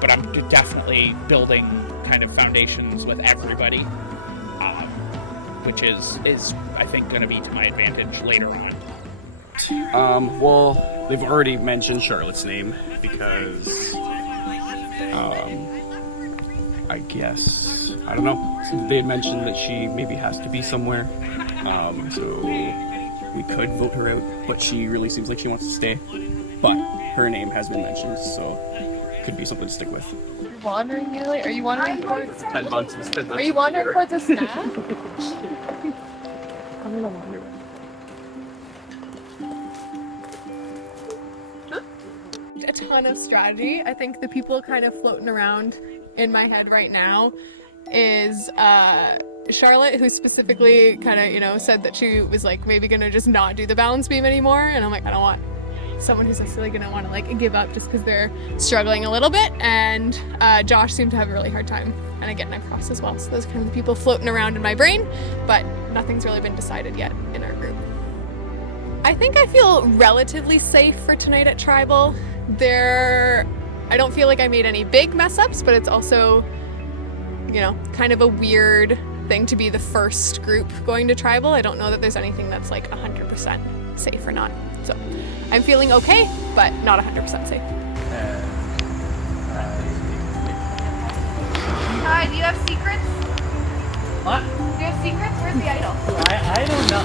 but I'm definitely building kind of foundations with everybody, which is I think going to be to my advantage later on. Well, they've already mentioned Charlotte's name because I guess, I don't know, they had mentioned that she maybe has to be somewhere, so we could vote her out, but she really seems like she wants to stay. But her name has been mentioned, so it could be something to stick with. You're wandering, Haley? Are you wandering towards... 10 months. It's 10 months. Are you wandering towards a snack? I'm gonna wander. A ton of strategy. I think the people kind of floating around in my head right now is Charlotte, who specifically kind of, said that she was like maybe gonna just not do the balance beam anymore, and I'm like, I don't want someone who's necessarily gonna want to like give up just because they're struggling a little bit, and Josh seemed to have a really hard time kind of getting across as well. So those are kind of the people floating around in my brain, but nothing's really been decided yet in our group. I think I feel relatively safe for tonight at Tribal. I don't feel like I made any big mess ups, but it's also, kind of a weird thing to be the first group going to Tribal. I don't know that there's anything that's like 100% safe or not. So I'm feeling okay, but not 100% safe. Hi, do you have secrets? What? Do you have secrets? Where's the idol? I don't know.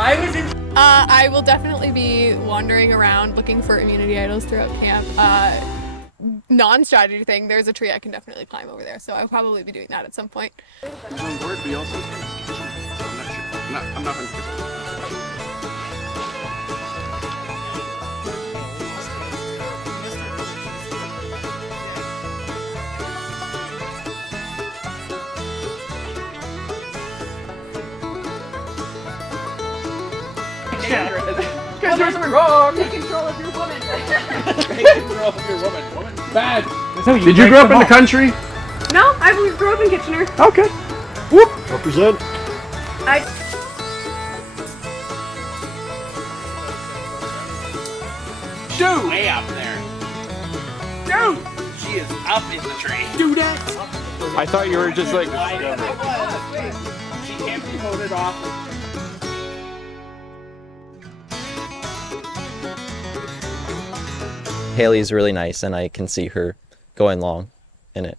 I was in. I will definitely be wandering around looking for immunity idols throughout camp. Non-strategy thing, there's a tree I can definitely climb over there, so I'll probably be doing that at some point. He's on board, but he also has so I'm not sure. I'm not 100%. Control wrong. Take control of your woman. Take control of your woman. Bad. Did you grow up in the country? No, I grew up in Kitchener. Okay. Whoop. Represent. Dude! Way up there. Dude! She is up in the tree. Do that! I thought you were just like. She can't be voted off. Haley's really nice, and I can see her going long in it.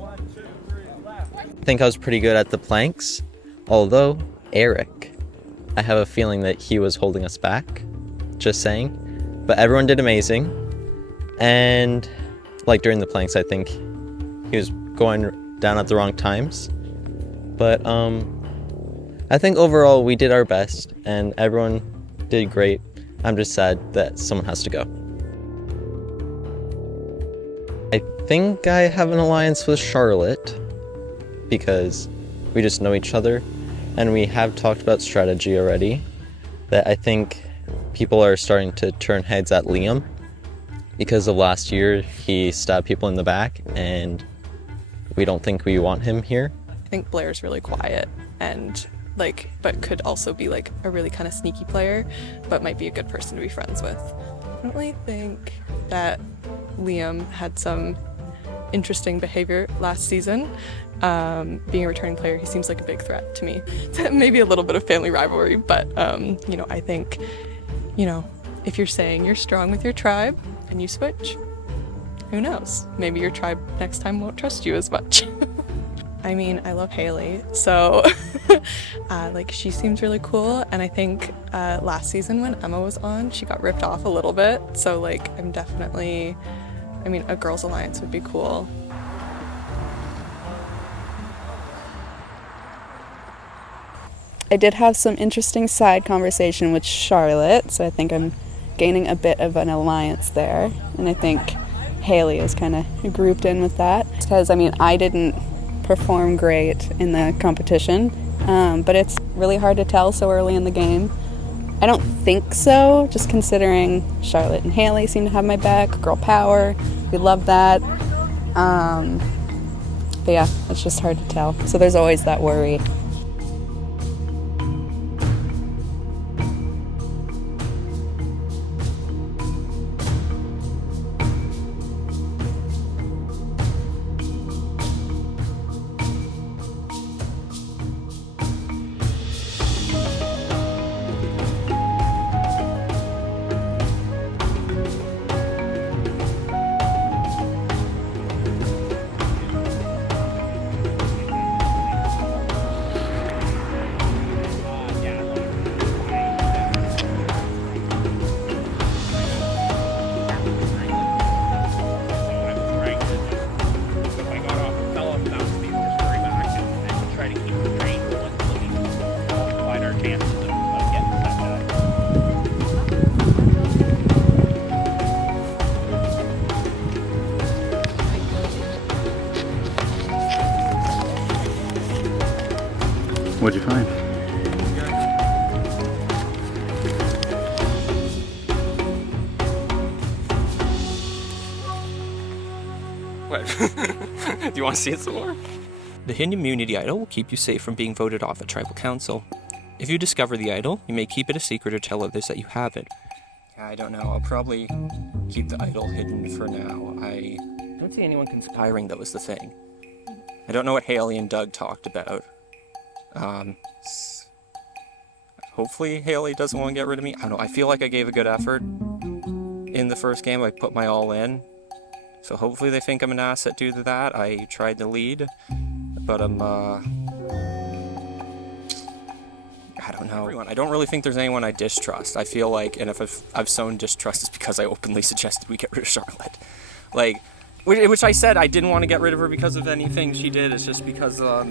I think I was pretty good at the planks, although Eric, I have a feeling that he was holding us back, just saying. But everyone did amazing, and like during the planks, I think he was going down at the wrong times. But I think overall we did our best, and everyone did great. I'm just sad that someone has to go. I think I have an alliance with Charlotte because we just know each other and we have talked about strategy already, that I think people are starting to turn heads at Liam because of last year he stabbed people in the back and we don't think we want him here. I think Blair's really quiet and but could also be like a really kind of sneaky player, but might be a good person to be friends with. I definitely think that Liam had some interesting behavior last season. Being a returning player, he seems like a big threat to me. Maybe a little bit of family rivalry, but I think, if you're saying you're strong with your tribe and you switch, who knows? Maybe your tribe next time won't trust you as much. I mean, I love Haley, so she seems really cool, and I think last season when Emma was on, she got ripped off a little bit, so I'm definitely, a girls' alliance would be cool. I did have some interesting side conversation with Charlotte, so I think I'm gaining a bit of an alliance there, and I think Haley is kind of grouped in with that, because I didn't perform great in the competition, but it's really hard to tell so early in the game. I don't think so, just considering Charlotte and Haley seem to have my back, girl power, we love that. But yeah, it's just hard to tell, so there's always that worry. What'd you find? What? Do you want to see it some more? The hidden immunity idol will keep you safe from being voted off at Tribal Council. If you discover the idol, you may keep it a secret or tell others that you have it. I don't know, I'll probably keep the idol hidden for now. I don't see anyone conspiring, though, is the thing. I don't know what Haley and Doug talked about. hopefully Haley doesn't want to get rid of me. I don't know. I feel like I gave a good effort in the first game. I put my all in. So hopefully they think I'm an asset due to that. I tried to lead, but I don't know. I don't really think there's anyone I distrust. I feel like, and if I've sown distrust, it's because I openly suggested we get rid of Charlotte. Like, which I said I didn't want to get rid of her because of anything she did. It's just because, I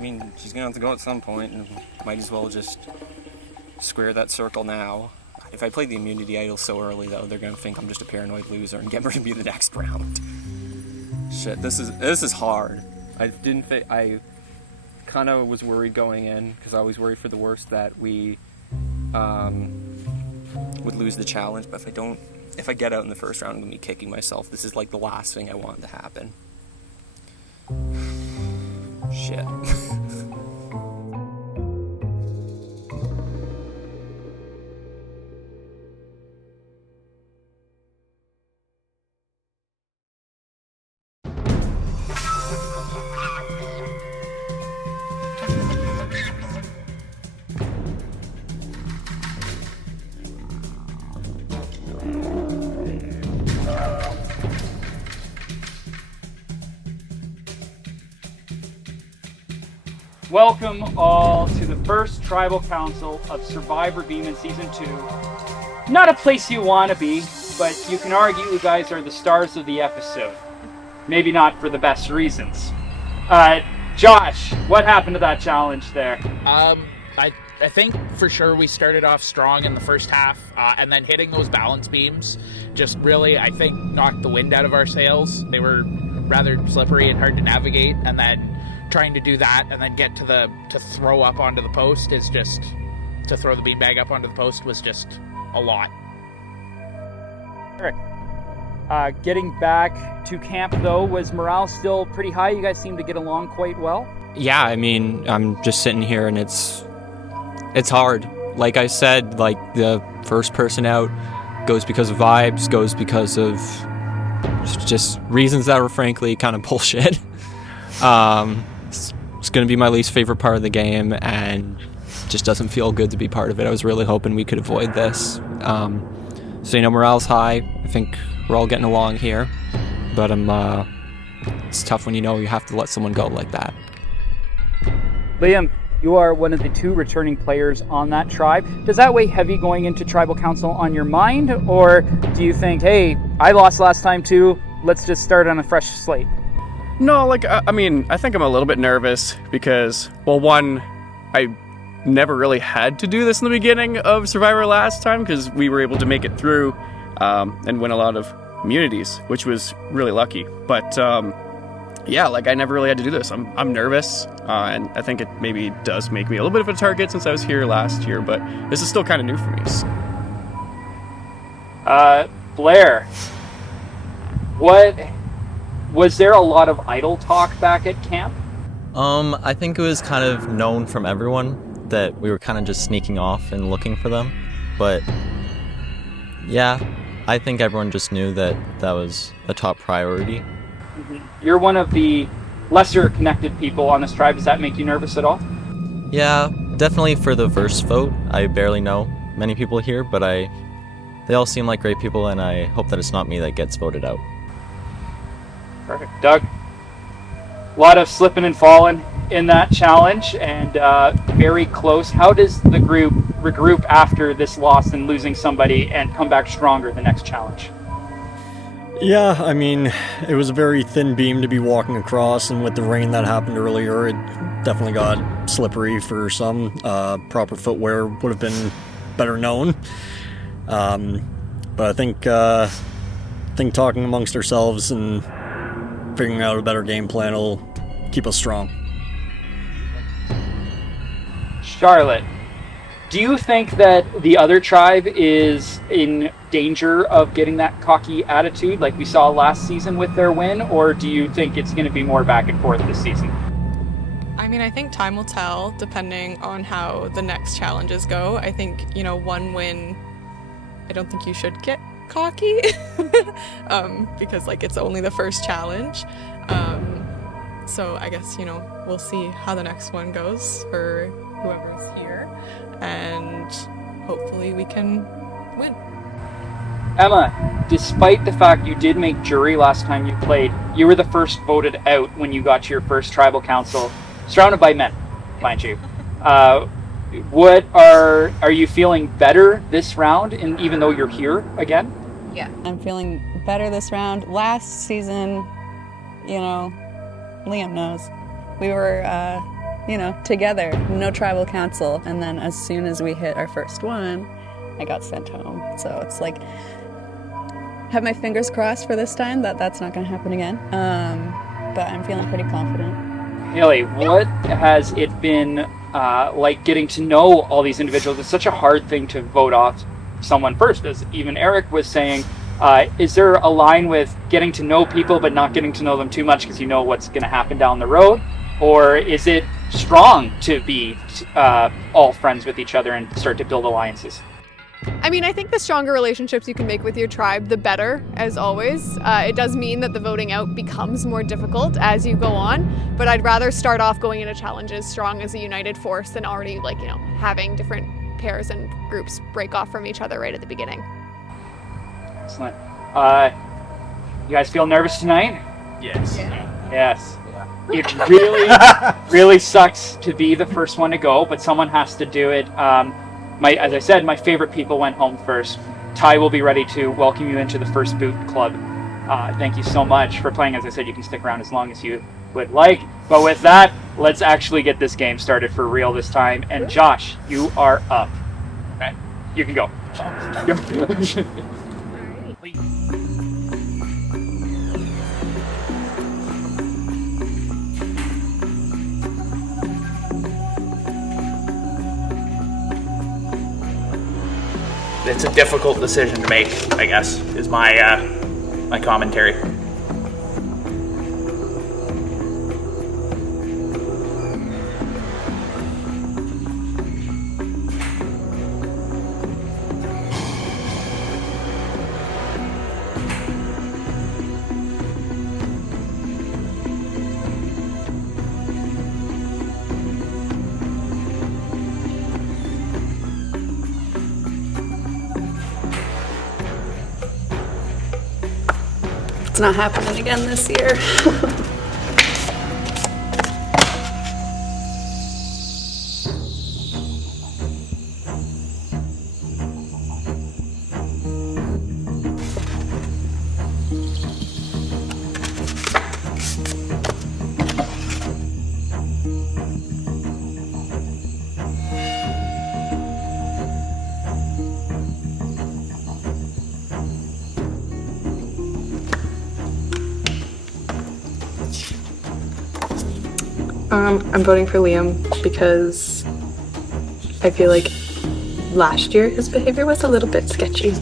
mean, she's going to have to go at some point, and might as well just square that circle now. If I played the immunity idol so early, though, they're going to think I'm just a paranoid loser and get rid of me the next round. Shit, this is hard. I kind of was worried going in, because I was worried for the worst that we would lose the challenge, but if I get out in the first round, I'm going to be kicking myself. This is like the last thing I want to happen. Shit. Welcome all to the first Tribal Council of Survivor Beeman Season 2. Not a place you want to be, but you can argue you guys are the stars of the episode. Maybe not for the best reasons. Josh, what happened to that challenge there? I think for sure we started off strong in the first half, and then hitting those balance beams just really, I think, knocked the wind out of our sails. They were rather slippery and hard to navigate, and then trying to do that and then get to throw up onto the post is just, to throw the beanbag up onto the post was just a lot. Eric, getting back to camp though, was morale still pretty high? You guys seem to get along quite well? Yeah, I mean, I'm just sitting here and it's hard. Like I said, like the first person out goes because of vibes, goes because of just reasons that were frankly kind of bullshit. It's going to be my least favorite part of the game, and just doesn't feel good to be part of it. I was really hoping we could avoid this. So, morale's high. I think we're all getting along here, but it's tough when you have to let someone go like that. Liam, you are one of the 2 returning players on that tribe. Does that weigh heavy going into Tribal Council on your mind, or do you think, hey, I lost last time too, let's just start on a fresh slate? No, I mean, I think I'm a little bit nervous because, well, one, I never really had to do this in the beginning of Survivor last time because we were able to make it through and win a lot of immunities, which was really lucky. But yeah, I never really had to do this. I'm nervous, and I think it maybe does make me a little bit of a target since I was here last year, but this is still kind of new for me. Blair, was there a lot of idol talk back at camp? I think it was kind of known from everyone that we were kind of just sneaking off and looking for them. But yeah, I think everyone just knew that that was a top priority. Mm-hmm. You're one of the lesser connected people on this tribe. Does that make you nervous at all? Yeah, definitely for the first vote. I barely know many people here, but they all seem like great people, and I hope that it's not me that gets voted out. Perfect. Doug, a lot of slipping and falling in that challenge, and very close. How does the group regroup after this loss and losing somebody and come back stronger the next challenge? Yeah, I mean, it was a very thin beam to be walking across, and with the rain that happened earlier, it definitely got slippery for some. Proper footwear would have been better known. But I think talking amongst ourselves and figuring out a better game plan will keep us strong. Charlotte, do you think that the other tribe is in danger of getting that cocky attitude like we saw last season with their win, or do you think it's going to be more back and forth this season? I mean, I think time will tell depending on how the next challenges go. I think, one win, I don't think you should get cocky because it's only the first challenge. So I guess, we'll see how the next one goes for whoever's here, and hopefully we can win. Emma, despite the fact you did make jury last time you played, you were the first voted out when you got to your first tribal council, surrounded by men, mind you. What are you feeling better this round, and even though you're here again? Yeah, I'm feeling better this round. Last season, you know, Liam knows, we were, you know, together, no tribal council, and then as soon as we hit our first one, I got sent home. So it's like, have my fingers crossed for this time that that's not going to happen again. But I'm feeling pretty confident. Haley, what has it been like getting to know all these individuals? It's such a hard thing to vote off someone first, as even Eric was saying. Is there a line with getting to know people but not getting to know them too much because you know what's going to happen down the road? Or is it strong to be all friends with each other and start to build alliances? I mean, I think the stronger relationships you can make with your tribe, the better, as always. It does mean that the voting out becomes more difficult as you go on, but I'd rather start off going into challenges strong as a united force than already, like, you know, having different pairs and groups break off from each other right at the beginning. Excellent. You guys feel nervous tonight? Yes. Yes. It really, really sucks to be the first one to go, but someone has to do it. As I said, my favorite people went home first. Ty will be ready to welcome you into the First Boot Club. Thank you so much for playing. As I said, you can stick around as long as you would like. But with that, let's actually get this game started for real this time. And Josh, you are up. Okay, you can go. It's a difficult decision to make, I guess, is my my commentary. It's not happening again this year. I'm voting for Liam because I feel like last year his behavior was a little bit sketchy.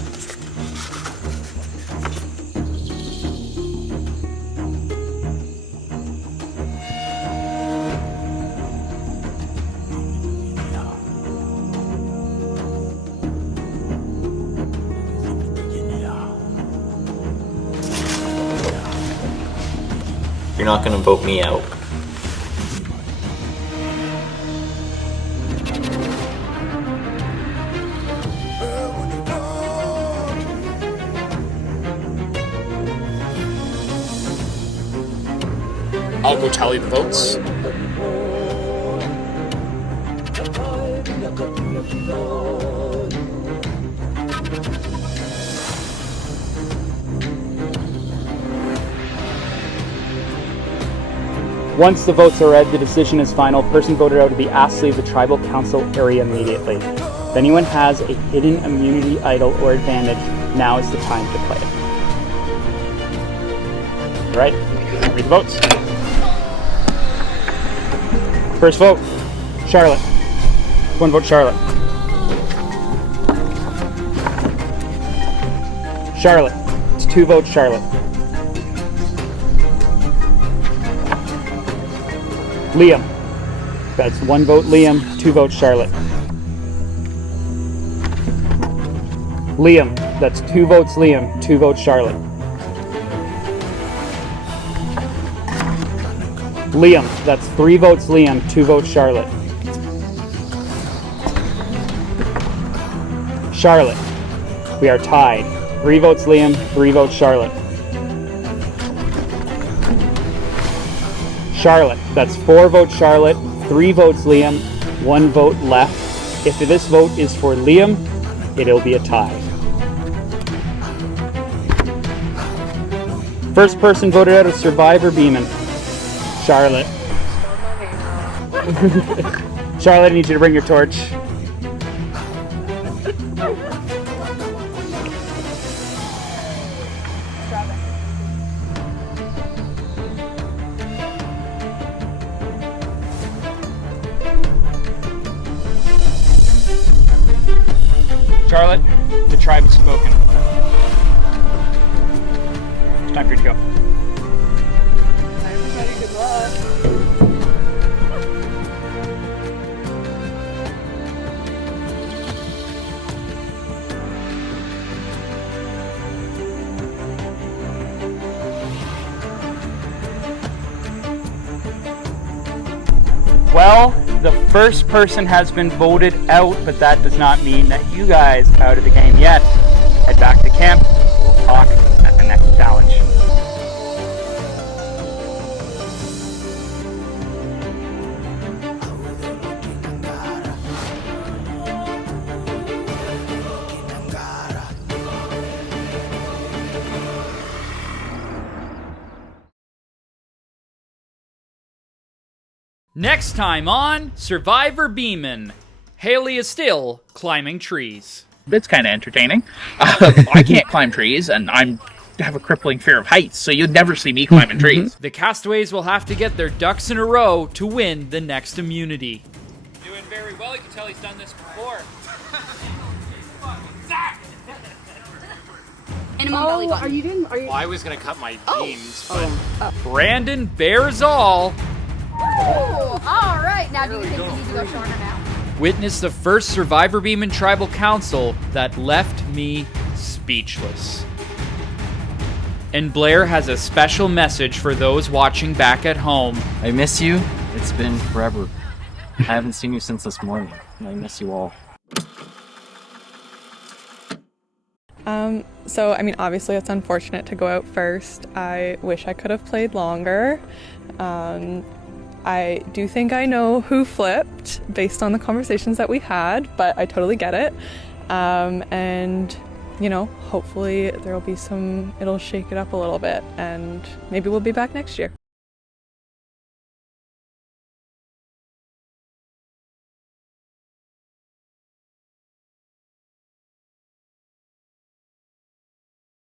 You're not going to vote me out. I'll go tally the votes. Once the votes are read, the decision is final. Person voted out to be asked to leave the tribal council area immediately. If anyone has a hidden immunity idol or advantage, now is the time to play it. All right, read the votes. First vote, Charlotte. One vote, Charlotte. Charlotte. It's 2 votes, Charlotte. Liam. That's 1 vote, Liam. 2 votes, Charlotte. Liam. That's 2 votes, Liam. 2 votes, Charlotte. Liam. That's 3 votes, Liam. 2 votes, Charlotte. Charlotte. We are tied. 3 votes Liam, 3 votes Charlotte. Charlotte. That's 4 votes Charlotte, 3 votes Liam, 1 vote left. If this vote is for Liam, it'll be a tie. First person voted out of Survivor Beeman. Charlotte. Charlotte, I need you to bring your torch. Charlotte, the tribe has spoken. It's time for you to go. Everybody, good luck. Well, the first person has been voted out, but that does not mean that you guys are out of the game yet. Head back to camp. We'll talk at the next challenge. Next time on Survivor Beeman, Haley is still climbing trees. It's kind of entertaining. I can't climb trees, and I have a crippling fear of heights, so you'd never see me climbing trees. The castaways will have to get their ducks in a row to win the next immunity. Doing very well. You can tell he's done this before. Are you doing? Well, I was gonna cut my jeans, but Brandon bears all. Oh, all right. Now, do you think we need to go shorter now? Witness the first Survivor Beeman Tribal Council that left me speechless. And Blair has a special message for those watching back at home. I miss you. It's been forever. I haven't seen you since this morning, and I miss you all. So, I mean, obviously it's unfortunate to go out first. I wish I could have played longer. I do think I know who flipped based on the conversations that we had, but I totally get it. And, you know, hopefully there'll be it'll shake it up a little bit, and maybe we'll be back next year.